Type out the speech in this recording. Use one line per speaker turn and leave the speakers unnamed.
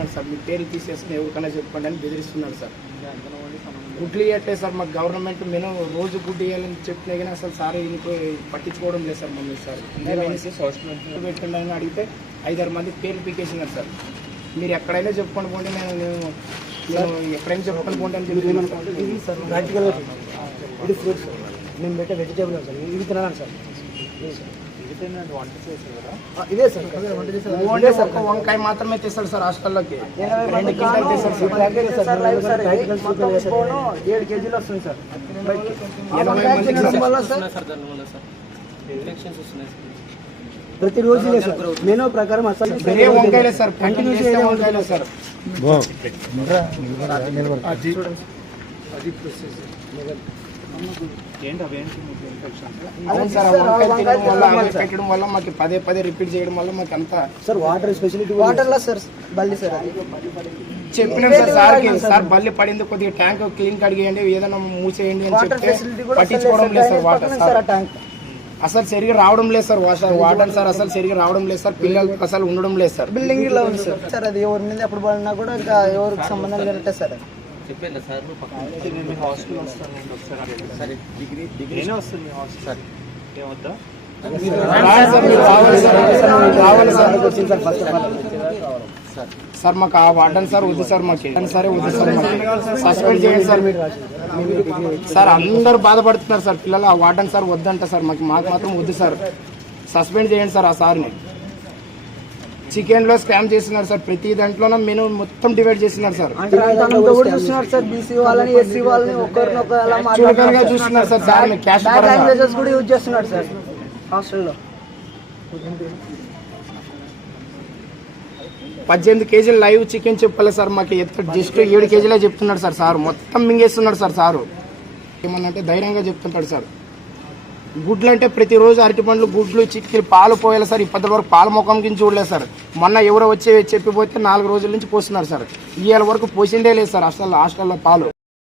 బెదిరిస్తున్నాడు sir. మీ పేరు తీసేసుకుని ఎవరికైనా చెప్పండి అని బెదిరిస్తున్నాడు సార్. గుడ్లు ఇవ్వట్లేదు సార్ మాకు గవర్నమెంట్ మేము రోజు గుడ్డు ఇవ్వాలని చెప్పినా కానీ అసలు సార్ ఇంకో పట్టించుకోవడం లేదు సార్ మమ్మల్ని సార్. పెట్టండి అని అడిగితే ఐదారు మంది పేర్లు పీకేసినారు సార్. మీరు ఎక్కడైనా చెప్పుకొని పోండి నేను నేను- ఎక్కడైనా చెప్పుకొని పోండి అని చెప్తున్నాను సార్.
ఇది ఫ్రూట్స్ మేము పెట్టే వెజిటేబుల్ సార్. ఇది తినాలి సార్. సార్. ఇదే సార్.
ఓన్లీ ఒక్క వంకాయ మాత్రమే తెస్తాడు సార్ హాస్టల్లోకి. రెండు తెస్తాడు సార్.
Sir sir. ఏడు కేజీలు వస్తుంది సార్. సార్. ప్రతిరోజు సార్. మెనూ ప్రకారం అసలు
వేరే వంకాయలే సార్. కంటిన్యూస్ వంకాయలే సార్. అవును సార్ పెట్టడం వల్ల మాకు పదే పదే రిపీట్ చేయడం వల్ల మాకు అంతా
సార్ వాటర్ ఫెసిలిటీ వాటర్ లా సార్ బల్లి సార్ అది.
చెప్పినాం సార్ సార్కి సార్ బల్లి పడింది కొద్దిగా ట్యాంక్ క్లీన్ కడిగేయండి ఏదైనా మూసేయండి అని
వాటర్
చెప్తే
ఫెసిలిటీ కూడా
పట్టించుకోవడం లేదు సార్ వాటర్
సార్. ట్యాంక్
అసలు సరిగా రావడం లేదు సార్ వాటర్ వాటర్ సార్ అసలు సరిగా రావడం లేదు సార్ పిల్లలు అసలు ఉండడం లేదు సార్.
బిల్డింగ్ ఉంది సార్. సార్ అది ఎవరి మీద ఎప్పుడు పడినా కూడా ఇంకా ఎవరికి సంబంధం లేనట్టే సార్
రావాలి సార్. మీరు రావాలి సార్ రావాలి సార్
వచ్చింది sir first of all
sir. మాకు ఆ వార్డన్ సార్ వద్దు సార్ మాకు సరే. వద్దు సార్ మాకు సస్పెండ్ చేయండి సార్ మీరు సార్ అందరూ బాధపడుతున్నారు సార్. పిల్లలు ఆ వార్డన్ సార్ వద్దంట సార్. మాకు మాకు మాత్రం వద్దు సార్. సస్పెండ్ చేయండి సార్ ఆ సార్ని. చికెన్లో స్కామ్ చేస్తున్నారు సార్. ప్రతి దాంట్లోనూ మెనూ మొత్తం డివైడ్ చేస్తున్నారు సార్.
చూస్తున్నారు సార్ బీసీ వాళ్ళని ఎస్సీ వాళ్ళని ఒకరినొకరు అలా
చులకనగా చూస్తున్నారు సార్ క్యాష్
లాంగ్వేజెస్ కూడా యూజ్ చేస్తున్నాడు సార్ హాస్టల్లో.
పద్దెనిమిది కేజీలు లైవ్ చికెన్ చెప్పాలి సార్ మాకు ఎంత జస్ట్ ఏడు కేజీలే చెప్తున్నాడు సార్ సార్. మొత్తం మింగేస్తున్నాడు సార్ సారు. ఏమన్నంటే ధైర్యంగా చెప్తుంటాడు సార్. గుడ్లు అంటే ప్రతిరోజు అరటి పండ్లు గుడ్లు చిక్కిలు పాలు పోయాలి సార్. ఇప్పటి వరకు పాల ముఖం కింద చూడలేదు సార్. మొన్న ఎవరో వచ్చి చెప్పిపోతే నాలుగు రోజుల నుంచి పోస్తున్నారు సార్. ఇవాళ వరకు పోసిండే లేదు సార్ హాస్టల్లో హాస్టల్లో పాలు.